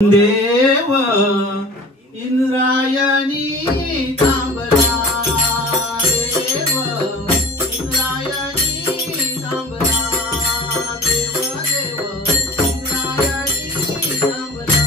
देव इंद्रायणी तांबला देव इंद्रायणी तांबला देव देव इंद्रायणी तांबला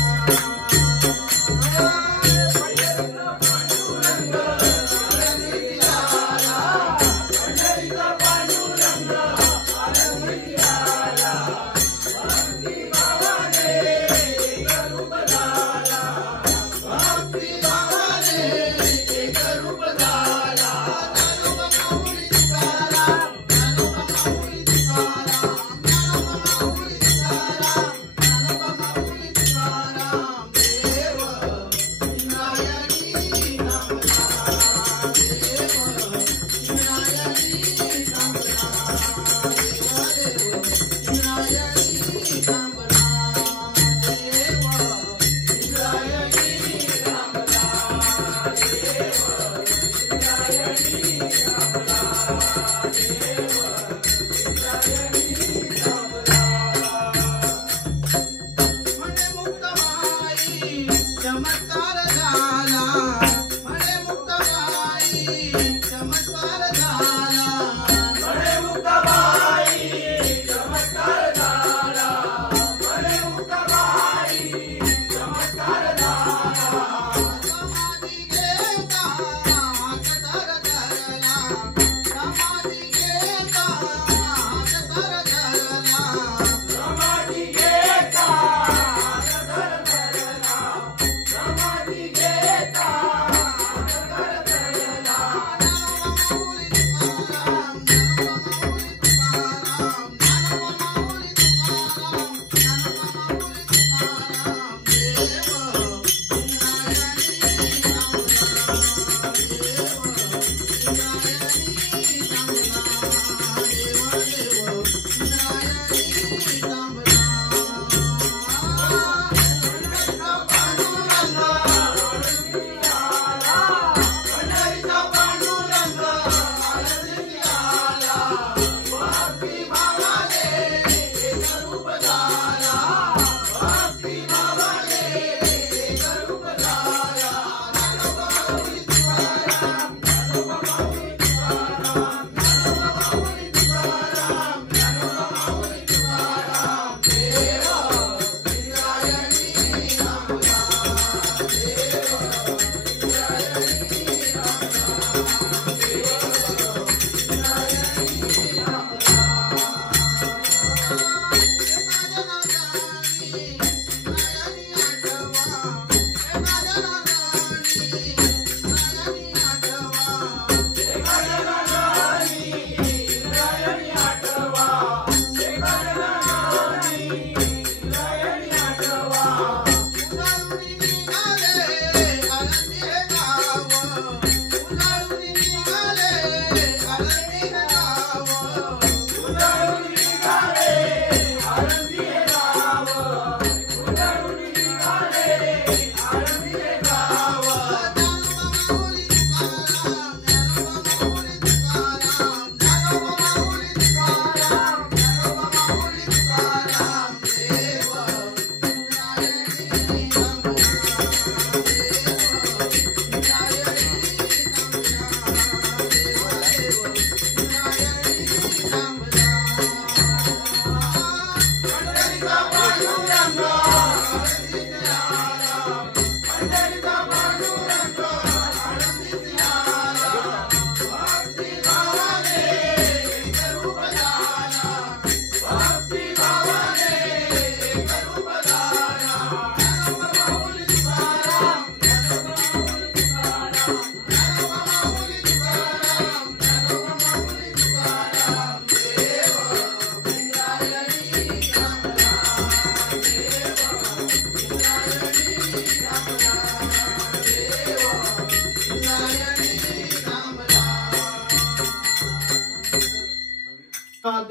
चमत्कार झाला म्हणे मुक्ताबाई चमत्कार झाला म्हणे मुक्ताबाई चमत्कार झाला म्हणे मुक्ताबाई चमत्कार झाला समाधी घेता हात तर धरला समाधी घेता हात तर धरला समाधी घेता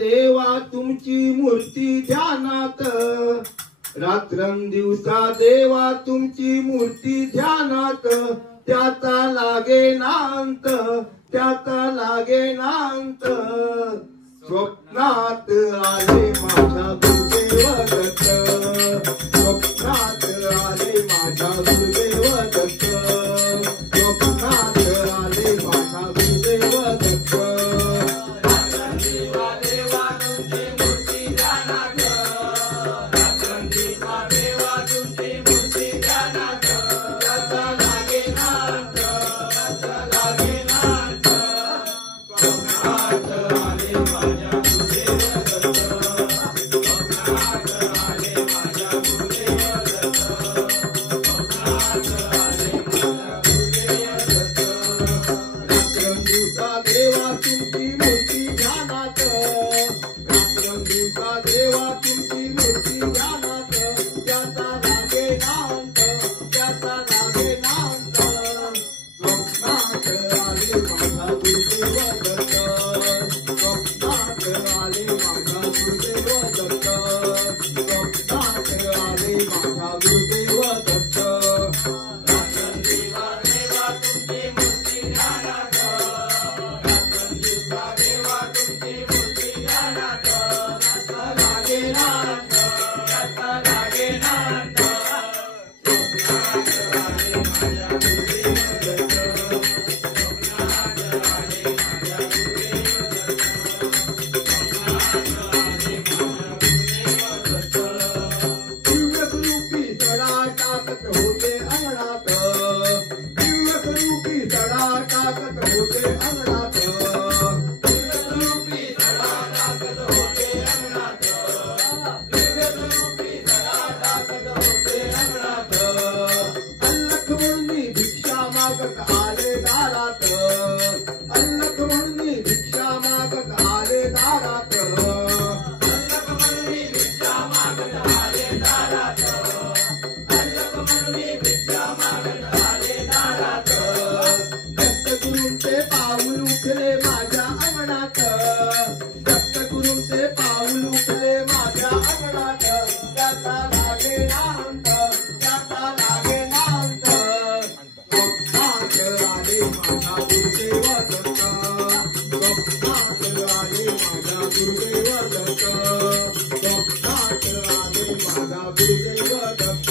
देवा तुमची मूर्ती ध्यानात रात्रंदिवसा देवा तुमची मूर्ती ध्यानात त्याचा लागे नांत त्याचा लागे नांत स्वप्नात आले माझ्या गुरुदेव दत्त स्वप्नात आले माझ्या गुरुदेव दत्त स्वप्नात आले माझ्या गुरुदेव दत्त देवा तुमची मूर्ती ध्यानात रात्रंदिवसा देवा तुमची मूर्ती ध्यानात त्याचा लागे नांत त्याचा लागे नांत स्वप्नात आले माझा गुरुदेव दत्त स्वप्नात आले माझा गुरुदेव दत्त स्वप्नात आले माझा गुरुदेव दत्त होते अंगणात दिवसरूपी सडा टाकत होते अंगणात दिवसरूपी सडा टाकत होते अंगणात दिवसरूपी सडा टाकत होते अंगणात अल्लख म्हणून भिक्षा मागत आले दारात अल्लख म्हणून भिक्षा मागत आले दारात अल्लख म्हणून भिक्षा मागत आले दारात दत्तगुरूंचे पाऊल उठले माझ्या अंगणात दत्तगुरूंचे पाऊल उठले माझ्या अंगणात त्याचा लागे नांत त्याचा लागे नांत स्वप्नात आले माझा गुरुदेव दत्त स्वप्नात आले माझा गुरुदेव दत्त स्वप्नात आले माझा गुरुदेव दत्त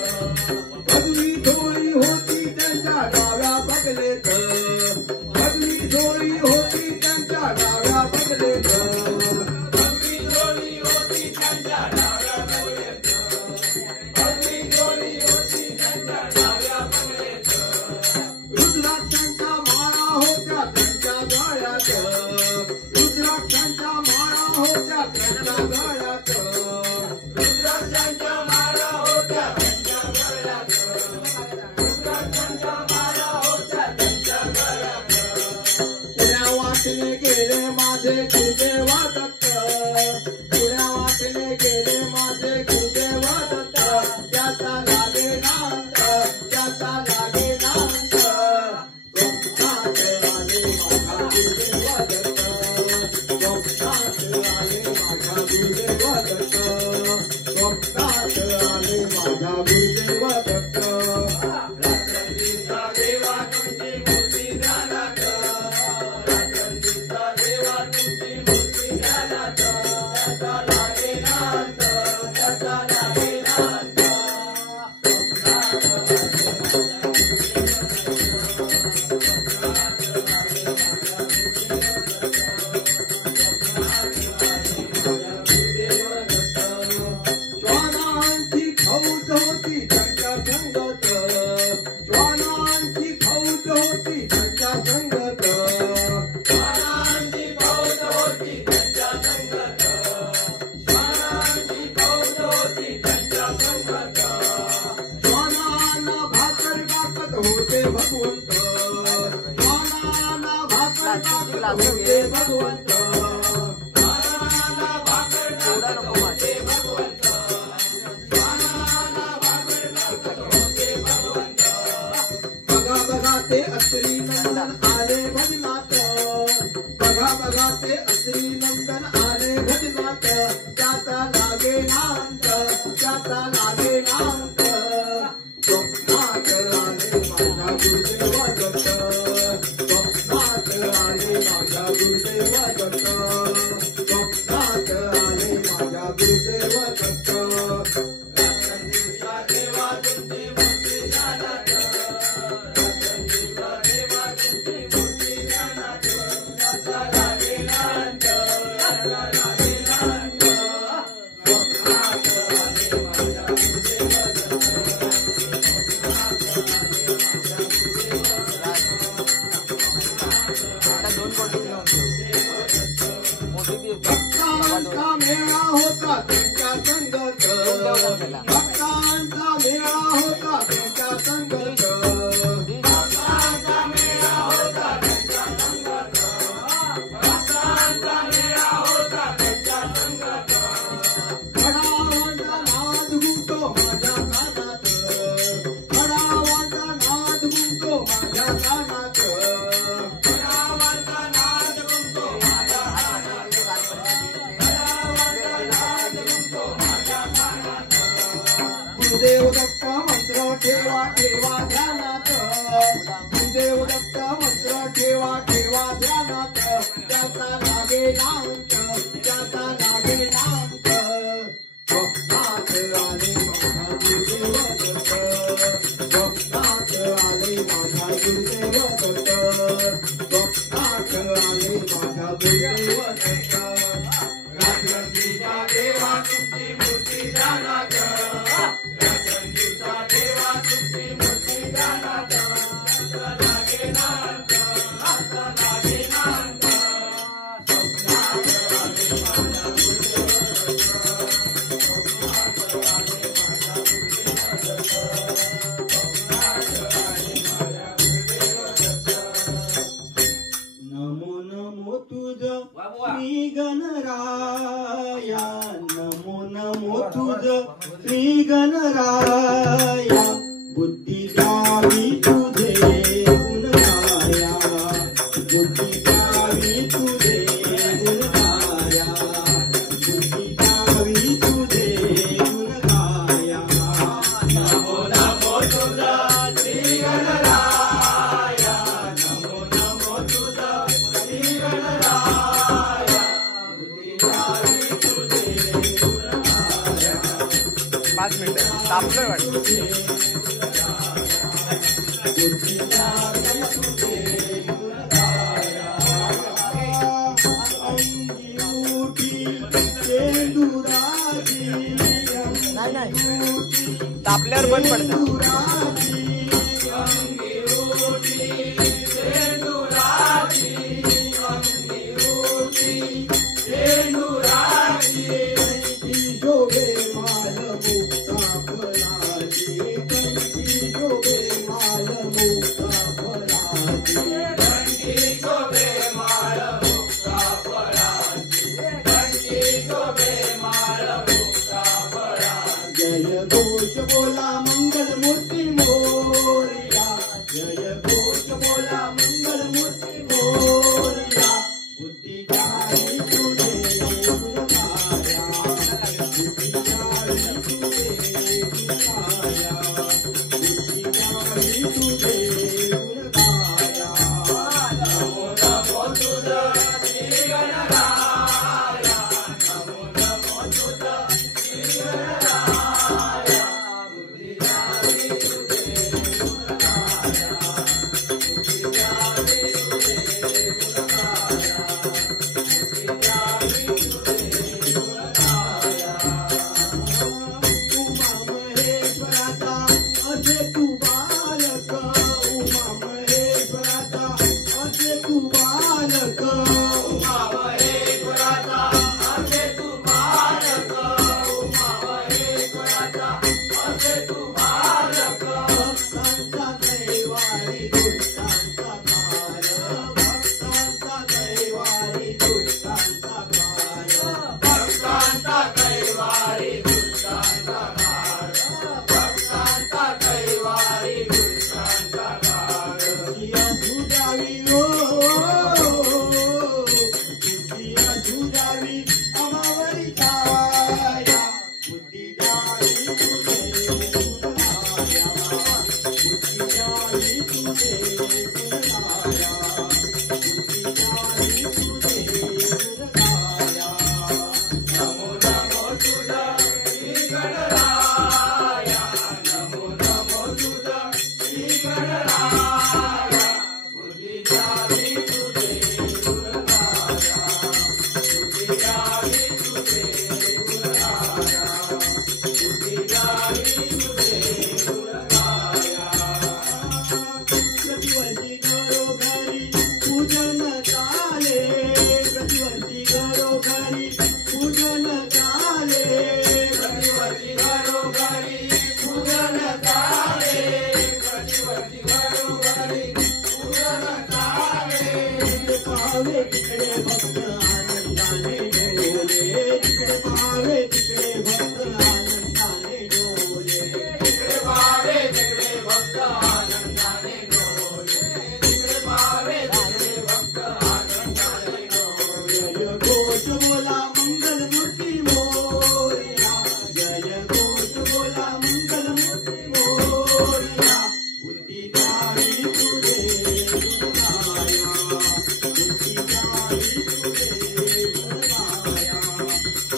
पदवी धोळी होती त्यांच्या डाव्या बगलेत पदवी धोळी होती त्यांच्या डाव्या बगलेत पदवी धोळी होती त्यांच्या डाव्या बगलेत पदवी धोळी होती त्यांच्या डाव्या बगलेत रुद्राक्षांच्या माळा होत्या त्यांच्या गळ्यात रुद्राक्षांच्या माळा होत्या त्यांच्या गळ्यात रुद्राक्षांच्या माळा होत्या त्यांच्या गळ्यात रुद्राक्षांच्या माळा होत्या त्यांच्या गळ्यात पुण्या वाटेने गेले माझे गुरुदेव दत्त पुण्या वाटेने गेले माझे गुरुदेव दत्त त्याचा लागे नांत त्याचा लागे नांत स्वप्नात आले माझा गुरुदेव दत्त स्वप्नात आले माझा गुरुदेव दत्त स्वप्नात आले माझा गुरुदेव दत्त रात्रंदिवसा देवा तुमची मूर्ती ध्यानात रात्रंदिवसा देवा तुमची मूर्ती ध्यानात त्याचा लागे नांत त्याचा लागे नांत स्वप्नात आले श्वानांची फौज होती त्यांच्या संगत श्वानांची फौज होती त्यांच्या संगत श्वानांची फौज होती त्यांच्या संगत श्वानांची फौज होती त्यांच्या संगत श्वानांना भाकर टाकत होते भगवंत श्वानांना भाकर टाकत होते भगवंत श्वानांना भाकर टाकत होते भगवंत श्वानांना भाकर टाकत होते भगवंत बघा बघा ते नंदन आले भजनात बघा बघा ते अत्री नंदन आले भजनात त्याचा लागे नांत त्याचा लागे नांत स्वप्नात आले माझ्या गुरुदेव दत्त स्वप्नात आले माझ्या गुरुदेव दत्त स्वप्नात आले माझ्या गुरुदेव दत्त भक्तांचा मेळा होता त्यांच्या संगत भक्तांचा मेळा होता त्यांच्या संगत भक्तांचा मेळा होता त्यांच्या संगत भक्तांचा मेळा होता त्यांच्या संगत भडावांचा नाद घुमतो माझ्या कानात भडावांचा नाद घुमतो माझ्या कानात गुरुदेव दत्त मंत्र ठेवा ठेवा ध्यानात गुरुदेव दत्त मंत्र ठेवा ठेवा ध्यानात त्याचा लागे नांत त्याचा लागे नांत स्वप्नात आले माझा गुरुदेव दत्त स्वप्नात आले माझा गुरुदेव दत्त स्वप्नात आले माझा गुरुदेव दत्त राजगंगीच्या देवा तुमची मूर्ती ध्यानात नमो नमो तुझ श्री गणराया नमो नमो तुझ श्री गणराया बुद्धी द्यावी तुझे गुणगाया बुद्धी द्यावी तुझे गुणगाया बुद्धी द्यावी तुझे गुणगाया नमो नमो तुझ श्री गणराया नमो नमो तुझ श्री गणराया बुद्धी द्यावी तुझे गुणगाया 5 मिनिटं तापलोय वाटतं नाही तापल्यावर बंद पडतं जय घोष बोला मंगल मूर्ती मोरया जय घोष बोला मंगल मूर्ती मोरया बुद्धी जाई तुझे गुणगाया बुद्धी जाई तुझे गुणगाया बुद्धी जाई तुझे गुणगाया नमो नमो तुझ श्री गणराया नमो नमो तुझ श्री गणराया बुद्धी जाई तुझे गुणगाया बुद्धी जाई तुझे गुणगाया बुद्धी जाई तुझे गुणगाया उमा महेश्वराचा असे तू बालक उमा महेश्वराचा असे तू बालक उमा महेश्वराचा असे तू बालक उमा महेश्वराचा असे तू बालक भक्तांचा कैवारी दुष्टांचा काळ भक्तांचा कैवारी दुष्टांचा काळ भक्तांचा कैवारी दुष्टांचा काळ भक्तांचा कैवारी दुष्टांचा काळ तुझी असू द्यावी पाहावे तिकडे भक्त आनंदाने डोले तिकडे पाहावे तिकडे भक्त आनंदाने डोले तिकडे पाहावे तिकडे भक्त आनंदाने डोले तिकडे पाहावे तिकडे भक्त आनंदाने डोले जय घोष बोला मंगलमूर्ती मोरया जय घोष बोला मंगलमूर्ती मोरया बुद्धी जाई तुझे गुणगाया बुद्धी जाई तुझे गुणगाया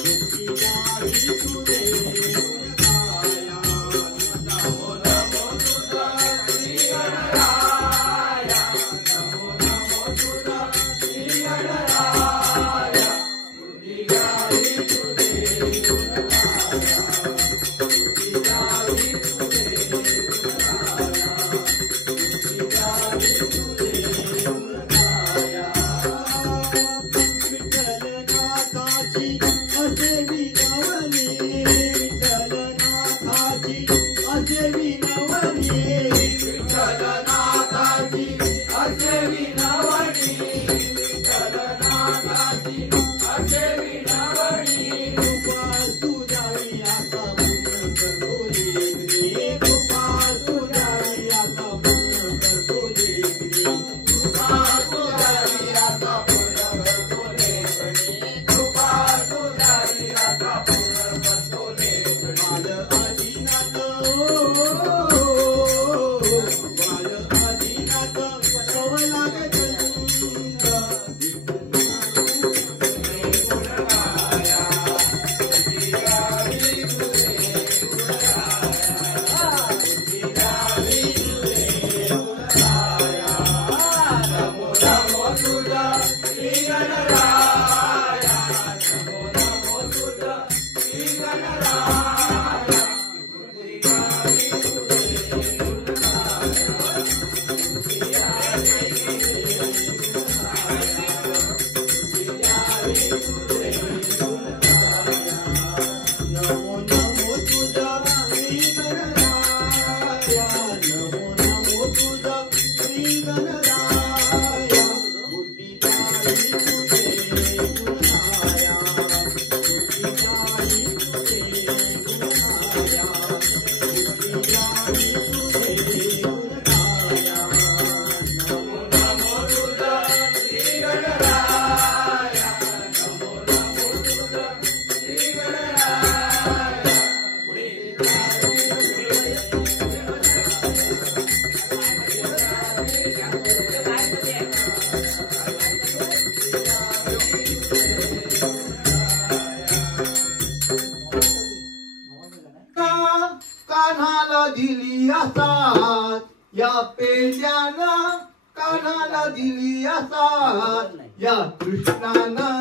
बुद्धी जाई तुझे गुणगाया नमो नमो तुझा श्री गणराया नमो नमो तुझा श्री गणराया बुद्धी जाई तुझे गुणगाया बुद्धी जाई तुझे गुणगाया विठ्ठलनाथाची असे विनवणी विठ्ठलनाथाची असे विनवणी विठ्ठलनाथाची असे विनवणी विठ्ठलनाथाची असे विनवणी कृपा तुझावी आता पूर्ण करतो लेकरी कृपा तुझावी आता पूर्ण करतो लेकरी कृपा तुझावी आता पूर्ण करतो लेकरी कृपा तुझावी आता पूर्ण करतो लेकरी बाल आदिनाथ बाल आदिनाथ सव लागत नमो नमो तुझा श्री गणराया नमो नमो तुझा श्री गणराया बुद्धी जाई तुझे गुणगाया बुद्धी जाई तुझे गुणगाया बुद्धी जाई तुझे गुणगाया नमो नमो तुझा श्री गणराया नमो नमो तुझा श्री गणराया बुद्धी जाई तुझे गुणगाया बुद्धी जाई तुझे गुणगाया बुद्धी जाई तुझे गुणगाया नमो नमो तुझा श्री गणराया नमो नमो तुझा श्री गणराया बुद्धी जाई कान्हाला दिली असात या पेंड्यानं कान्हाला दिली असात या कृष्णानं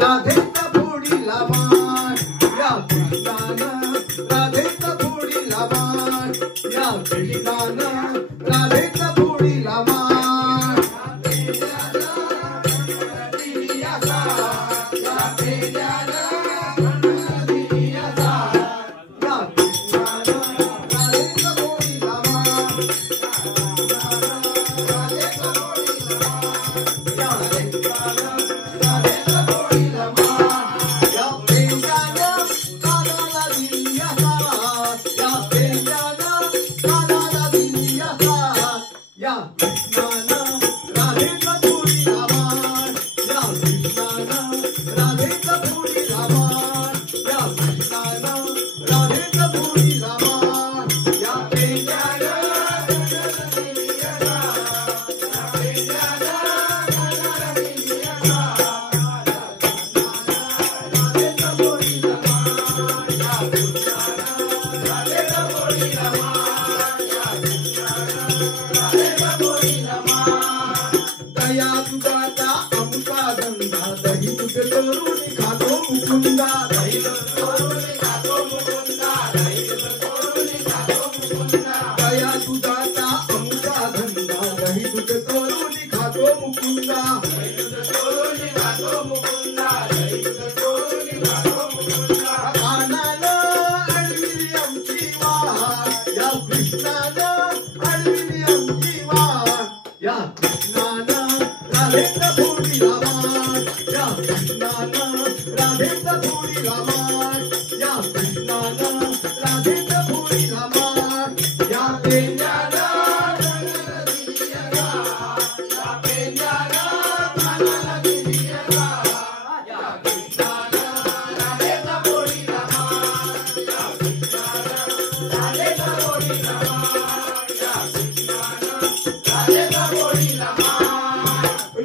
राधेचा फोडीला मान या कृष्णानं राधेचा फोडीला मान या कृष्णानं राधेचा फोडीला मान दिली असात या पेंड्यानं दिली असात या कृष्णानं राधेचा फोडीला मान राधेचा फोडीला मान या कृष्णानं राधेचा फोडीला मान या पेंड्यानं कानाला दिली असात या पेंड्यानं कानाला दिली असात या कृष्णानं राधेचा फोडीला मान या कृष्णानं राधेचा फोडीला मान या कृष्णानं राधेचा फोडीला मान या पेंड्यानं कानाला दिली असात या पेंड्यानं कानाला दिली असात राधेचा फोडीला मान या कृष्णानं राधेचा फोडीला मान या कृष्णानं राधेचा फोडीला मान दया तुझाचा अमृता गंधा दही दूध करून खातो मुकुंदा दही दूध करून खातो मुकुंदा दही दूध करून खातो मुकुंदा दया तुझाचा अमृता गंधा दही दूध करून खातो मुकुंदा दही दूध करून खातो मुकुंदा दही दूध करून खातो मुकुंदा कानानं अडविली आमची वाट या कृष्णानं अडविली आमची वाट या कृष्णानं राधेचा फोडीला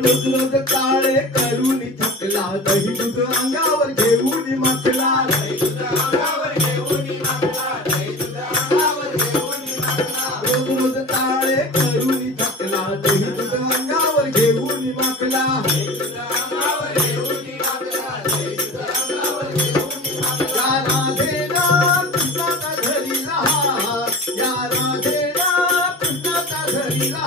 रोज रोज काळे करून थकला दही दूध अंगावर घेऊन माखला रोज रोज काळे करून थकला दही दूध अंगावर घेऊन माखला या राधेला कृष्णाचा धरीला या राधेला कृष्णाचा धरीला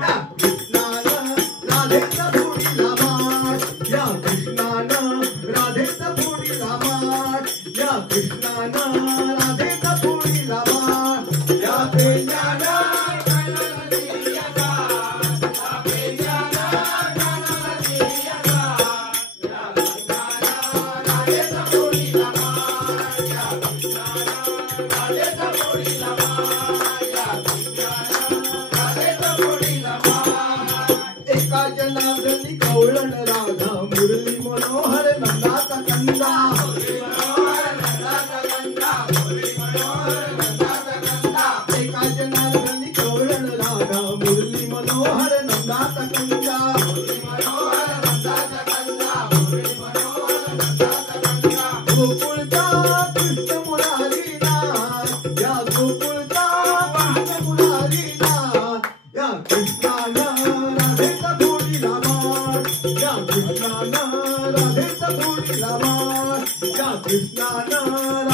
या कृष्णानं राधेचा फोडीला माठ या कृष्णानं राधेचा फोडीला माठ या कृष्णानं राधेचा फोडीला माठ या प्रेमानं एका जनार्दनी कवळण राधा मुरली मनोहर नंदाचा कंदा एका जनार्दनी कवळण राधा मुरली मनोहर नंदाचा कंदा गोकुळचा कृष्ण मुरारी नाथ या गोकुळचा कृष्ण मुरारी नाथ या कृष्णानं राधेचा फोडीला माठ या कृष्णानं राधेचा फोडीला माठ या कृष्णानं